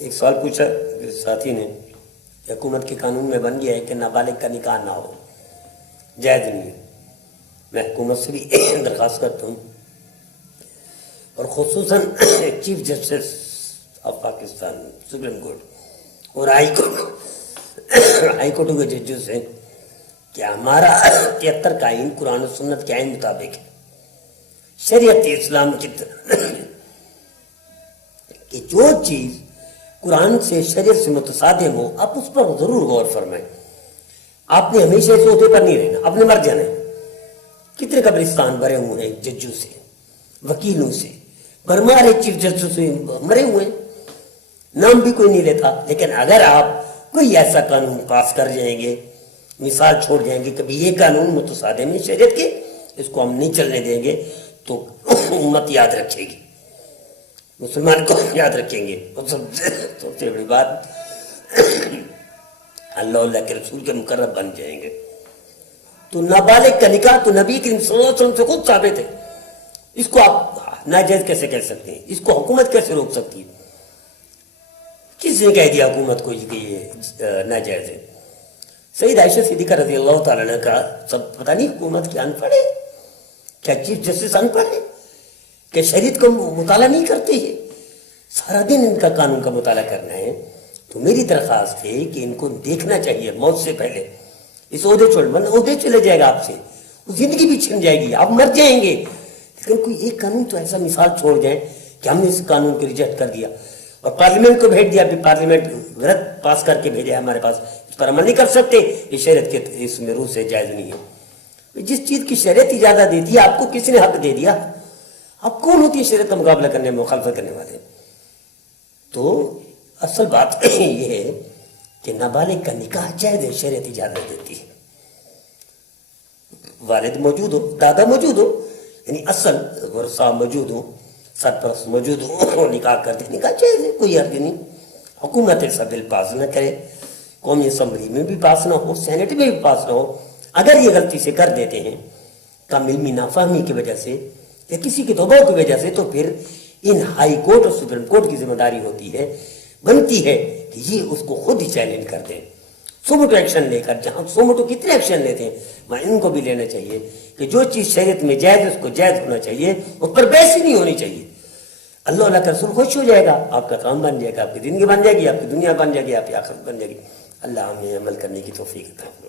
ایک سوال پوچھا ساتھی نے کہ حکومت کے قانون میں بن گیا ہے کہ نابالغ کا نکاح نہ ہو، جائز نہیں ہے۔ میں حکومت سے بھی درخواست کرتا ہوں اور خصوصاً chief justice of Pakistan supreme court اور ہائی کورٹوں کے ججوں سے کہ ہمارا 73 کا آئین قرآن و سنت کے آئین مطابق ہے، شریعت اسلام کی کہ جو چیز قرآن سے شریعت سے متصادم ہو آپ اس پر ضرور غور فرمائیں۔ آپ نے ہمیشہ اس عہدے پر نہیں رہنا، آپ نے مر جانا ہے۔ کتنے قبرستان بھرے ہوئے ہیں ججوں سے، وکیلوں سے، برمارے چیف جسٹس سے مرے ہوئے ہیں، نام بھی کوئی نہیں لیتا۔ لیکن اگر آپ کوئی ایسا قانون پاس کر جائیں گے، مثال چھوڑ جائیں گے کبھی یہ قانون متصادم ہے شریعت کے، اس کو ہم نہیں چلنے دیں گے، تو امت یاد رکھے گی، مسلمان کو یاد رکھیں گے۔ اور سب سے بڑی بات اللہ کے رسول کے مقرب بن جائیں گے۔ تو نابالغ کا نکاح تو نبی کریم صلی اللہ علیہ وسلم سے خود ثابت ہے، اس کو آپ ناجائز کیسے کہہ سکتے ہیں؟ اس کو حکومت کیسے روک سکتی ہے؟ کس نے کہہ دیا حکومت کو کہ یہ ناجائز ہے؟ سید عائشہ صدیقہ رضی اللہ تعالیٰ عنہ کا سب پتہ نہیں حکومت کے ان پڑھ ہے، کیا چیف جسٹس ان پڑھ ہے کہ شریعت کو مطالعہ نہیں کرتے ہیں؟ سارا دن ان کا قانون کا مطالعہ کرنا ہے۔ تو میری درخواست ہے کہ ان کو دیکھنا چاہیے موت سے پہلے۔ اس عہدے چھوڑ من عہدے چلے جائے گا آپ سے، زندگی بھی چھن جائے گی، آپ مر جائیں گے، لیکن کوئی ایک قانون تو ایسا مثال چھوڑ جائیں کہ ہم نے اس قانون کو ریجیکٹ کر دیا اور پارلیمنٹ کو بھیج دیا، پھر پارلیمنٹ غلط پاس کر کے بھیجا ہمارے پاس، اس پر عمل نہیں کر سکتے، یہ شریعت کے اس میں روح سے جائز نہیں ہے۔ جس چیز کی شریعت اجازت دیتی ہے آپ کو کسی نے حق دے دیا، آپ کون ہوتی ہے شریعت کا مقابلہ کرنے میں، مخالفت کرنے والے؟ تو اصل بات یہ ہے کہ نابالغ کا نکاح جائز ہے، شریعت اجازت دیتی ہے۔ والد موجود ہو، دادا موجود ہو، یعنی اصل ورثہ موجود ہو، سرپرست موجود ہو، نکاح کر دے، نکاح جائز ہے، کوئی حرج نہیں۔ حکومت ایسا بل پاس نہ کرے، قومی اسمبلی میں بھی پاس نہ ہو، سینٹ میں بھی پاس نہ ہو۔ اگر یہ غلطی سے کر دیتے ہیں کم علمی نافہمی کی وجہ سے یا کسی کے دباؤ کی وجہ سے، تو پھر ان ہائی کورٹ اور سپریم کورٹ کی ذمہ داری ہوتی ہے، بنتی ہے کہ یہ اس کو خود ہی چیلنج کر دیں، سوموٹو ایکشن لے کر۔ جہاں سوموٹو کتنے ایکشن لیتے ہیں، وہاں ان کو بھی لینا چاہیے کہ جو چیز شریعت میں جائز اس کو جائز ہونا چاہیے، اس پر بحث ہی نہیں ہونی چاہیے۔ اللہ کا رسول خوش ہو جائے گا، آپ کا کام بن جائے گا، آپ کی زندگی بن جائے گی، آپ کی دنیا بن جائے گی، آپ کی آخرت بن جائے گی۔ اللہ ہمیں عمل کرنے کی توفیق عطا فرمائے۔